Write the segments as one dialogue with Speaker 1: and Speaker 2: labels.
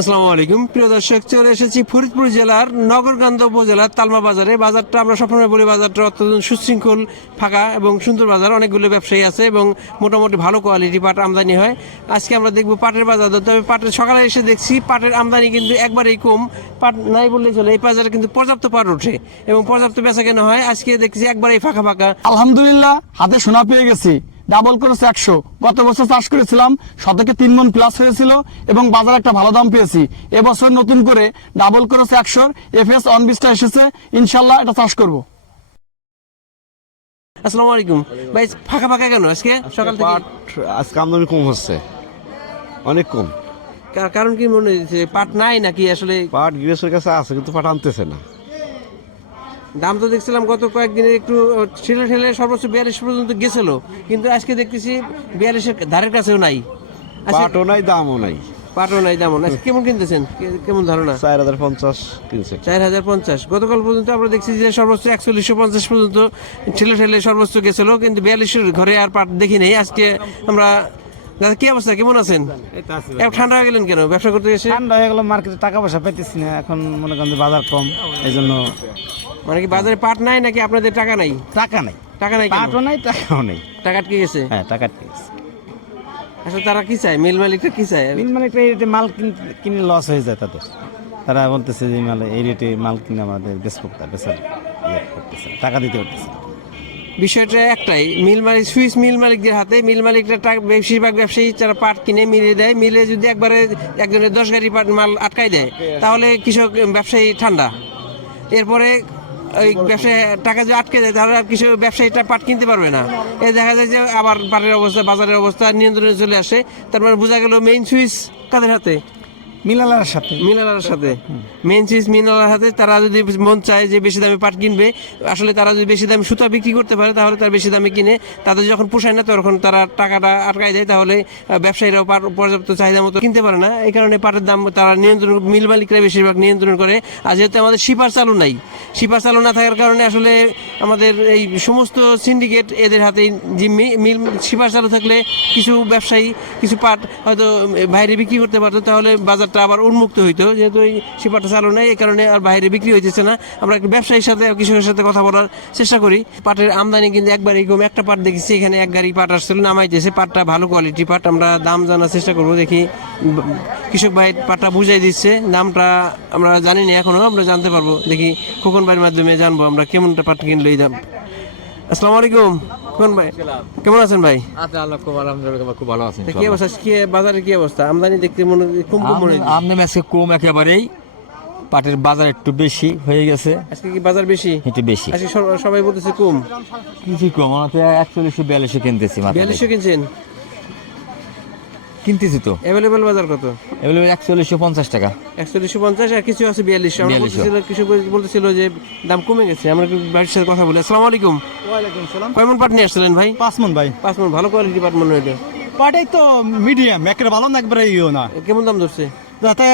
Speaker 1: আসসালামু আলাইকুম। প্রিয় দর্শক, চলে এসেছি ফরিদপুর জেলার নগরকান্দ উপজেলার তালমা বাজারে। বাজারটা আমরা সবসময় বলি বাজারটা অত্যন্ত সুশৃঙ্খল, ফাঁকা এবং সুন্দর বাজার। অনেকগুলো ব্যবসায়ী আছে এবং মোটামুটি ভালো কোয়ালিটি পাট আমদানি হয়। আজকে আমরা দেখব পাটের বাজার। তবে পাটের সকালে এসে দেখছি পাটের আমদানি কিন্তু একবারেই কম। পাট নাই বললেই চলে, এই বাজারে কিন্তু পর্যাপ্ত পাট ওঠে এবং পর্যাপ্ত বেচা কেনা হয়। আজকে দেখছি একবারেই ফাঁকা ফাঁকা।
Speaker 2: আলহামদুলিল্লাহ, হাতে সোনা পেয়ে গেছি। ডাবল করেছে একশো। গত বছর চাষ করেছিলাম শতকে তিন মন প্লাস হয়েছিল এবং বাজারে একটা ভালো দাম পেয়েছি। এবছর নতুন করে ডাবল করেছে একশোর এফ এস অন বিশটা এসেছে ইনশাল্লাহ এটা চাষ করব।
Speaker 1: আসসালামু আলাইকুম। ভাই ফাঁকা ফাঁকা কেন আজকে? সকাল থেকে?
Speaker 3: পাট আজকে আমদানি কম হচ্ছে। অনেক কম।
Speaker 1: কারণ কি মনে হচ্ছে পাট নাই নাকি আসলে?
Speaker 3: পাট গৃহস্থের কাছে আছে কিন্তু পাট আনতেছে না।
Speaker 1: দাম তো দেখছিলাম গত কয়েকদিনে একটু ঠেলে ঠেলে সর্বোচ্চ বিয়াল্লিশ পর্যন্ত গেছিল। কিন্তু আজকে দেখতেছি বিয়াল্লিশের ধারের কাছেও নাই। আজকে
Speaker 3: পাটও নাই দামও নাই।
Speaker 1: পাটও নাই দামও নাই। কেমন কিনতেছেন? কেমন ধারণা?
Speaker 3: চার হাজার পঞ্চাশ কিনছে।
Speaker 1: চার হাজার পঞ্চাশ। গতকাল পর্যন্ত আমরা দেখছি যে সর্বোচ্চ একচল্লিশশো পঞ্চাশ পর্যন্ত ঠেলে ঠেলে সর্বোচ্চ গেছিল কিন্তু বিয়াল্লিশের ঘরে আর পাট দেখি নেই। আজকে আমরা দাদা কি অবস্থা? কেমন আছেন? এক ঠান্ডা হয়ে গেলেন কেন? ব্যবসা করতে এসে?
Speaker 4: ঠান্ডা হয়ে গেল মার্কেটে টাকা পয়সা পাইতেছি না। এখন মনে করেন যে বাজার কম এই জন্য
Speaker 1: মানে কি বাজারে পাট নাই নাকি আপনাদের টাকা নাই?
Speaker 4: টাকা নেই।
Speaker 1: টাকা নাই?
Speaker 4: পাটও নাই টাকাও নেই।
Speaker 1: টাকা আটকে গেছে?
Speaker 4: হ্যাঁ টাকা আটকে গেছে।
Speaker 1: আসলে তারা কি চায়? মিল মালিকটা কি চায়?
Speaker 4: মিল মানে একটা এই রেটে মাল কিন- লস হয়ে যায় তাদের। তারা বলতেছে যে মাল এই রেটে মাল কিনে আমাদের বেসবো বেচার ইয়ে করতেছে টাকা দিতে পারতেছে
Speaker 1: বিষয়টা একটাই মিল মালিক সুইস মিল মালিকদের হাতে মিল মালিকরা টাকা বেশিরভাগ ব্যবসায়ী তারা পাট কিনে মিলে দেয় মিলে যদি একবারে একজনের দশ গাড়ি পাট মাল আটকাই দেয় তাহলে কৃষক ব্যবসায়ী ঠান্ডা। এরপরে ওই ব্যবসায় টাকা যে আটকে যায়, তাহলে আর কিছু ব্যবসায়ীটা পাট কিনতে পারবে না। এ দেখা যায় যে আবার পাটের অবস্থা, বাজারের অবস্থা নিয়ন্ত্রণে চলে আসে। তার মানে বোঝা গেল মেইন সুইচ কাদের হাতে?
Speaker 4: মিলালার সাথে।
Speaker 1: মিনালার সাথে। মেন চিজ মিনালার হাতে, তারা যদি মন চায় যে বেশি দামে পাট কিনবে, আসলে তারা যদি বেশি দামে সুতা বিক্রি করতে পারে, তাহলে তার বেশি দামে কিনে। তাদের যখন পোষায় না, তখন তারা টাকাটা আটকাই দেয়, তাহলে ব্যবসায়ীরাও পাট পর্যাপ্ত চাহিদা মতো কিনতে পারে না। এই কারণে পাটের দাম, তারা নিয়ন্ত্রণ, মিল মালিকরা বেশিরভাগ নিয়ন্ত্রণ করে। আর যেহেতু আমাদের শিপার চালু নাই, শিপার চালু না থাকার কারণে আসলে আমাদের এই সমস্ত সিন্ডিকেট এদের হাতে যে মিল, শিপার চালু থাকলে কিছু ব্যবসায়ী, কিছু পাট হয়তো বাইরে বিক্রি করতে পারতো, তাহলে বাজারটা আবার উন্মুক্ত হইতো, যেহেতু এই শিপারটা চালু নেই, এই কারণে আর বাইরে বিক্রি হইতেছে না। আমরা একটু ব্যবসায়ীর সাথে কৃষকের সাথে কথা বলার চেষ্টা করি। পাটের আমদানি কিন্তু একবারই কম। একটা পাট দেখেছি, এখানে এক গাড়ি পাট আসছিল, নামাইতেছে। পাটটা ভালো কোয়ালিটি পাট, আমরা দাম জানার চেষ্টা করব, দেখি কৃষক ভাই পাটটা বুঝাই দিচ্ছে। দামটা আমরা জানি না এখনও, আমরা জানতে পারব। দেখি খোকন ভাইয়ের মাধ্যমে জানব আমরা কেমনটা পাট কিনলো এই দাম। আসসালামু আলাইকুম। খোকন ভাই? কেমন আছেন ভাই?
Speaker 5: আচ্ছা খুব ভালো আছেন
Speaker 1: কি অবস্থা? কি বাজারে কি অবস্থা? আমদানি দেখতে মনে কম কম মনে
Speaker 5: আমদানি আজকে কম একেবারেই। পাটের বাজার একটু বেশি হয়ে গেছে।
Speaker 1: আজকে কি বাজার বেশি?
Speaker 5: একটু বেশি।
Speaker 1: আজকে সবাই বলতেছে কম।
Speaker 5: কিছু কম আমরা তো একচল্লিশশো বিয়াল্লিশশো কিনতেছি
Speaker 1: বিয়াল্লিশশো কিনছেন?
Speaker 5: কিনতেছি তো।
Speaker 1: অ্যাভেলেবেল বাজার কত?
Speaker 5: এগুলো একচল্লিশশো পঞ্চাশ টাকা।
Speaker 1: একচল্লিশশো পঞ্চাশ আর কিছু আছে বিয়াল্লিশশো? আমরা বলতেছিল কিছু বলতেছিল যে দাম কমে গেছে। আমরা বাড়ির সাথে কথা বলি। আসসালামু আলাইকুম। কয়মন পাট নিয়ে আসছিলেন ভাই?
Speaker 2: পাঁচ মন ভাই।
Speaker 1: পাঁচ মন ভালো কোয়ালিটি পাট মন হইল
Speaker 2: পাটাই তো মিডিয়াম একেবারে ভালো না একবারে ইয়ে না।
Speaker 1: কেমন দাম ধরছে?
Speaker 2: যাতে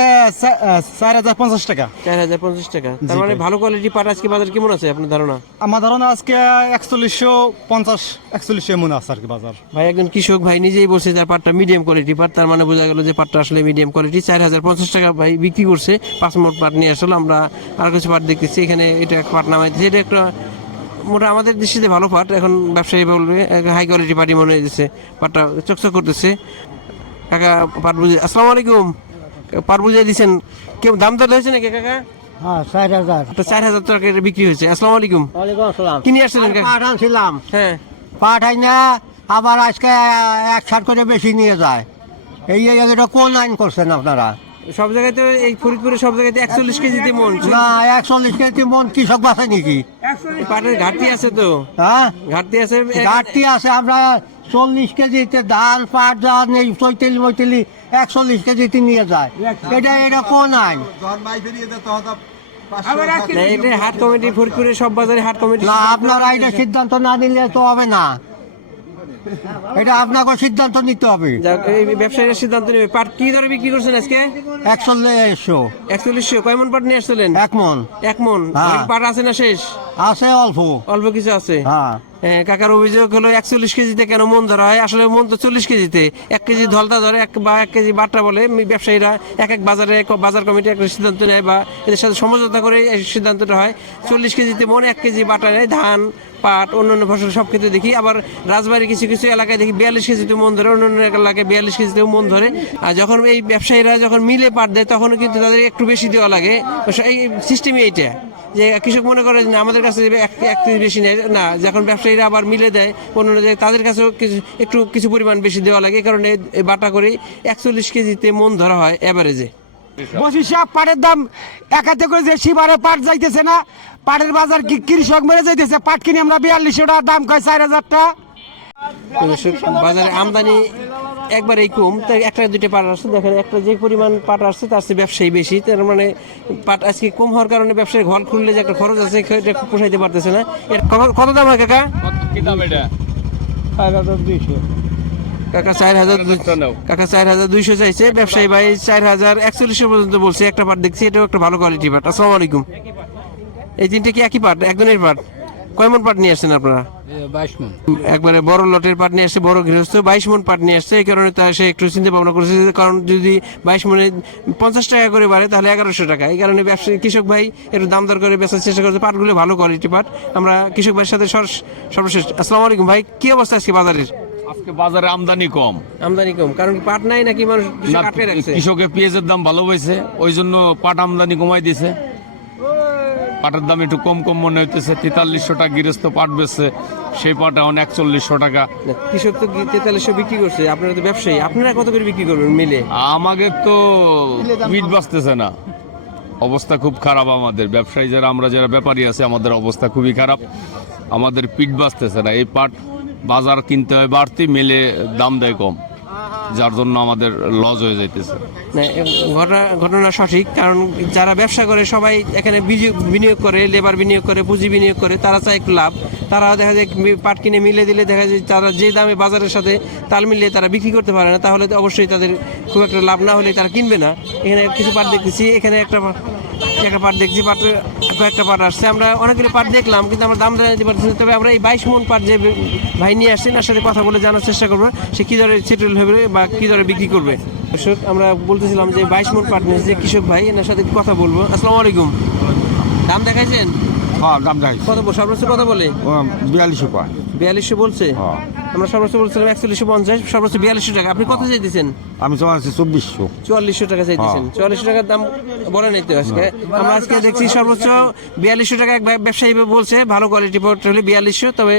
Speaker 2: চার হাজার পঞ্চাশ টাকা।
Speaker 1: চার হাজার পঞ্চাশ টাকা। তার মানে ভালো কোয়ালিটি পাট আজকে বাজার কেমন আছে আপনার ধারণা?
Speaker 2: আমার ধারণা আজকে একচল্লিশশো পঞ্চাশ একচল্লিশশো এমন আছে আর কি বাজার।
Speaker 1: ভাই একজন কৃষক ভাই নিজেই বলছে যে পাটটা মিডিয়াম কোয়ালিটি পাট তার মানে বোঝা গেল যে পাটটা আসলে মিডিয়াম কোয়ালিটি চার হাজার পঞ্চাশ টাকা ভাই বিক্রি করছে পাঁচ মোট পাট নিয়ে আসলে। আমরা আর কিছু পাট দেখতেছি এখানে এটা পাট নামাইতেছে এটা একটা মোটা আমাদের দৃষ্টিতে ভালো পাট এখন ব্যবসায়ী বলবে হাই কোয়ালিটি পাটি মনে হয়েছে পাটটা চকচক করতেছে। কাকা পাট বুঝে আসসালামু আলাইকুম। পাট বুঝিয়ে দিচ্ছেন কেউ দাম দর হয়েছে নাকি কাকা?
Speaker 6: হ্যাঁ ষাট হাজার।
Speaker 1: চার হাজার টাকা বিক্রি হয়েছে। আসসালামু আলাইকুম।
Speaker 6: ওয়ালাইকুম আসসালাম।
Speaker 1: কি নিয়ে আসছিলেন
Speaker 6: পাট আনছিলাম।
Speaker 1: হ্যাঁ।
Speaker 6: পাঠাই না আবার আজকে এক ষাট করে বেশি নিয়ে যায়। এই কোন আইন করছেন আপনারা?
Speaker 1: সব জায়গায় তো এই ফরিদপুরে সব জায়গাতে একচল্লিশ কেজিতে মন।
Speaker 6: না একচল্লিশ কেজি মন কৃষক বাসে নাকি?
Speaker 1: পাটের ঘাটতি আছে তো।
Speaker 6: হ্যাঁ?
Speaker 1: ঘাটতি আছে।
Speaker 6: ঘাটতি আছে আমরা চল্লিশ কেজিতে ধান পাট ধান এই চৈতালি মৈতালি একচল্লিশ কেজিতে নিয়ে যায়। এটা এটা কোন আইন?
Speaker 1: হাট কমিটি ফরিদপুরে সব বাজারে হাট কমিটি
Speaker 6: না আপনারা এটা সিদ্ধান্ত না নিলে তো হবে না। এটা আপনাকে সিদ্ধান্ত নিতে হবে।
Speaker 1: ব্যবসায়ীরা সিদ্ধান্ত নেবে। পাট কি দরে বিক্রি করছেন আজকে?
Speaker 6: একচল্লিশশো।
Speaker 1: একচল্লিশশো। কয় মন পাট নিয়ে আসছিলেন?
Speaker 6: এক মন।
Speaker 1: এক মন।
Speaker 6: হ্যাঁ।
Speaker 1: পাট আছে না শেষ?
Speaker 6: আছে অল্প।
Speaker 1: অল্প কিছু আছে?
Speaker 6: হ্যাঁ।
Speaker 1: কাকার অভিযোগ হলো একচল্লিশ কেজিতে কেন মন ধরা হয়? আসলে মন তো চল্লিশ কেজিতে। এক কেজি ধলতা ধরে এক বা এক কেজি বাট্টা বলে ব্যবসায়ীরা এক এক বাজারে এক বাজার কমিটি একটা সিদ্ধান্ত নেয় বা এদের সাথে সমঝোতা করে এই সিদ্ধান্তটা হয়। চল্লিশ কেজিতে মন এক কেজি বাটা নেয় ধান পাট অন্যান্য ফসল সব ক্ষেত্রে দেখি। আবার রাজবাড়ি কিছু কিছু এলাকায় দেখি বিয়াল্লিশ কেজিতে মন ধরে অন্যান্য এলাকায় বিয়াল্লিশ কেজিতেও মন ধরে। আর যখন এই ব্যবসায়ীরা যখন মিলে পাট দেয় তখন কিন্তু তাদের একটু বেশি দেওয়া লাগে। এই সিস্টেমই এইটা। যে কৃষক মনে করে যে না, আমাদের কাছে এক কেজি বেশি নেয় না যখন ব্যবসায়ীরা আবার মিলে দেয় অন্য জায়গায় তাদের কাছেও কিছু একটু কিছু পরিমাণ বেশি দেওয়া লাগে। এই কারণে বাটা করে একচল্লিশ কেজিতে মন ধরা হয় অ্যাভারেজে
Speaker 7: বসি সাহেব পাটের দাম একাতে করে যে শিবারে পাট যাইতেছে না পাটের বাজার কৃষক মেরে যাইতেছে? পাট কিনে আমরা বিয়াল্লিশশো টাকা দাম কয় চার হাজার টাকা?
Speaker 1: বাজারে আমদানি একবারেই কম তাই একটা দুটো পাট আসছে দেখেন একটা যে পরিমাণ পাট আসছে তার চেয়ে ব্যবসায়ী বেশি। তার মানে পাট আজকে কম হওয়ার কারণে ব্যবসায়ী ঘর খুললে যে একটা খরচ আছে এটা পোষাইতে পারতেছে না। কত দাম হয় কাকা? কাকা চার হাজার দুই- কাকা চার হাজার দুইশো চাইছে। ব্যবসায়ী ভাই চার হাজার একচল্লিশশো পর্যন্ত বলছে একটা পাট দেখছি এটাও একটা ভালো কোয়ালিটি পাট। আসসালামু আলাইকুম। এই তিনটে কি একই পাট? একজনের পাট? কয় মন পাট নিয়ে আসছেন আপনারা?
Speaker 5: বাইশ মন।
Speaker 1: একবারে বড় লটের পাট নিয়ে আসছে বড় গৃহস্থ বাইশ মন পাট নিয়ে আসছে এই কারণে তা সে একটু চিন্তা ভাবনা করেছে কারণ যদি বাইশ মনে পঞ্চাশ টাকা করে বাড়ে তাহলে এগারোশো টাকা। এই কারণে ব্যবসায়ী কৃষক ভাই একটু দাম দর করে বেচার চেষ্টা করছে। পাটগুলো ভালো কোয়ালিটি পাট। আমরা কৃষক ভাইয়ের সাথে সর- সর্বশেষ। আসসালামু আলাইকুম ভাই কি অবস্থা আজকে বাজারের?
Speaker 8: আজকে বাজারে আমদানি কম।
Speaker 1: আমদানি কম। কারণ পাট নাই নাকি মানুষ
Speaker 8: কৃষকের পেঁয়াজের দাম ভালো হয়েছে ওই জন্য পাট আমদানি কমাই দিছে পাটের দাম একটু কম কম মনে হইতেছে। তেতাল্লিশশো টাকা গৃহস্থ পাট বেচছে। সেই পাট এখন একচল্লিশশো টাকা।
Speaker 1: কৃষক তো তেতাল্লিশশো বিক্রি করছে। আপনারা তো ব্যবসায়ী। আপনারা কত করে বিক্রি করবেন মিলে?
Speaker 8: আমাদের তো পিঠ বাঁচতেছে না। অবস্থা খুব খারাপ আমাদের। ব্যবসায়ী যারা আমরা যারা ব্যাপারী আছে আমাদের অবস্থা খুবই খারাপ। আমাদের পিঠ বাঁচতেছে না। এই পাট বাজার কিনতে হয় বাড়তি মেলে দাম দেয় কম। যার জন্য আমাদের লস হয়ে যাইতেছে।
Speaker 1: ঘটনা ঘটনা সঠিক, কারণ যারা ব্যবসা করে, সবাই এখানে বিনিয়োগ করে, লেবার বিনিয়োগ করে, পুঁজি বিনিয়োগ করে, তারা চায় একটু লাভ। তারা দেখা যায় পাট কিনে মিলে দিলে দেখা যায় তারা যে দামে বাজারের সাথে তাল মিলিয়ে তারা বিক্রি করতে পারে না, তাহলে অবশ্যই তাদের খুব একটা লাভ না হলে তারা কিনবে না। এখানে কিছু পাট দেখতেছি, এখানে একটা একটা পাট দেখছি পাটের কয়েকটা পাট আসছে। আমরা অনেকগুলো পাট দেখলাম কিন্তু আমরা দাম জানাতে পারছি না। তবে আমরা এই বাইশ মন পাট যে ভাই নিয়ে আসছেন তার সাথে কথা বলে জানার চেষ্টা করব সে কী দরে সেটেল হবে বা কী দরে বিক্রি করবে। দর্শক আমরা বলতেছিলাম যে বাইশ মন পাট নিয়েছে যে কৃষক ভাই এনার সাথে কথা বলব। আসসালামু আলাইকুম। দাম দেখাইছেন?
Speaker 3: হ্যাঁ দাম যাই
Speaker 1: কত সর্বোচ্চ কত বলে?
Speaker 3: বিয়াল্লিশশো পায়
Speaker 1: বিয়াল্লিশশো বলছে? আমরা সর্বোচ্চ বলছিলাম একচল্লিশশো পঞ্চাশ সর্বোচ্চ বিয়াল্লিশশো টাকা। আপনি কত চাইতেছেন?
Speaker 3: আমি আছে চব্বিশশো।
Speaker 1: চুয়াল্লিশশো টাকা চাইতেছেন। চুয়াল্লিশশো টাকার দাম বলে নাই তো আজকে। আমরা আজকে দেখছি সর্বোচ্চ বিয়াল্লিশশো টাকা এক ব্যবসায়ী বলছে ভালো কোয়ালিটি প্রোডাক্ট হলে বিয়াল্লিশশো। তবে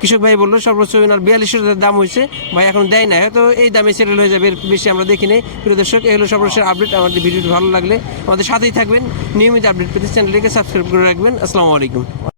Speaker 1: কৃষক ভাই বলল সর্বোচ্চ ওনার বিয়াল্লিশশো টাকার দাম হয়েছে। ভাই এখন দেয় না হয়তো এই দামে সেটেল হয়ে যাবে এর বেশি আমরা দেখি নাই। প্রিয় দর্শক এই হলো সর্বশেষ আপডেট আমাদের ভিডিওটি ভালো লাগলে আমাদের সাথেই থাকবেন। নিয়মিত আপডেট পেতে চ্যানেলটিকে সাবস্ক্রাইব করে রাখবেন। আসসালামু আলাইকুম।